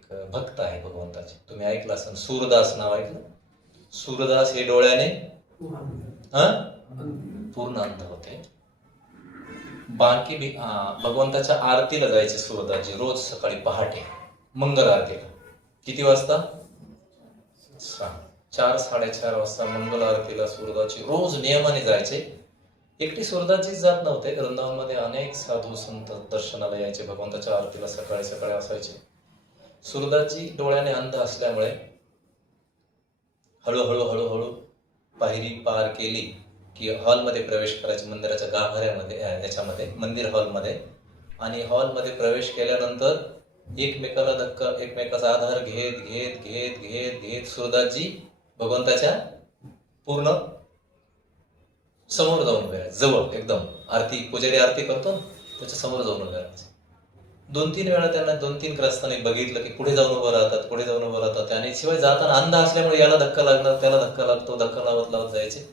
एक भक्त आहे भगवंताचे, तुम्ही ऐकलं असेल, सूरदास नाव ऐकलं? सूरदास हे डोळ्याने पूर्ण अंध होते. बाकी भगवंताच्या आरतीला जायचे सूरदासजी रोज सकाळी पहाटे मंगल आरतीला. किती वाजता? 4-4:30 वाजता मंगल आरतीला सूरदासजी रोज नियमाने जायचे. एकटे सूरदासजीच जात नव्हते, वृंदावनमध्ये अनेक साधू संत दर्शनाला यायचे, भगवंताच्या आरतीला सकाळी सकाळी असायचे. सूरदासजी डोळ्याने अंध असल्यामुळे हळूहळू हळूहळू पायरी पार केली की हॉलमध्ये प्रवेश करायचे, मंदिराच्या गाभाऱ्यामध्ये, याच्यामध्ये मंदिर हॉलमध्ये. आणि हॉलमध्ये प्रवेश केल्यानंतर एकमेकाला धक्का, एकमेकाचा आधार घेत घेत घेत घेत घेत सूरदासजी भगवंताच्या पूर्ण समोर जाऊन उभे राहायचे, जवळ एकदम. आरती, पुजारी आरती करतो ना, त्याच्या समोर जाऊन उभे राहायचे. 2-3 वेळा त्यांना 2-3 ग्रस्तांनी बघितलं की पुढे जाऊन उभं राहतात, पुढे जाऊन उभं राहतात. आणि शिवाय जाताना अंध असल्यामुळे याला धक्का लागणार, त्याला धक्का लागतो, धक्का लावत लावत जायचे.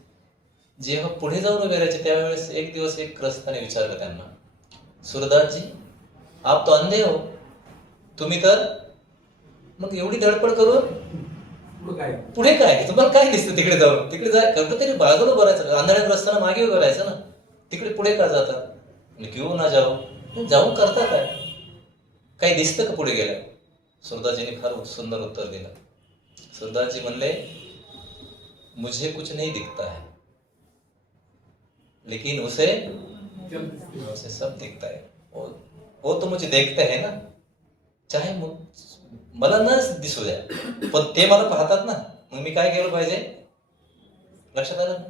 जेव्हा पुढे जाऊन उभे राहायचे त्यावेळेस एक दिवस एक ग्रस्ताने विचारलं त्यांना, सूरदासजी आप तो अंधे हो, तुम्ही तर मग एवढी धडपड करून पुढे काय, तुम्हाला काय दिसतं तिकडे जाऊन? तिकडे जाय करतो तरी बाजूला भरायचं, आंधळ्या ग्रस्तांना मागे उभं राहायचं ना, तिकडे पुढे का जातात? क्यों ना जाऊ, जाऊन करता काय? काही दिसतं का पुढे गेल्या? सूरदासजीने फार सुंदर उत्तर दिलं. सूरदासजी म्हणले, मुझे कुछ नहीं दिखता है, लेकिन उसे सब दिखता है. वो तो मुझे देखता है ना, चाहे मला न दिसू द्या, पण ते मला पाहतात ना. मग मी काय केलं पाहिजे? लक्षात आलं?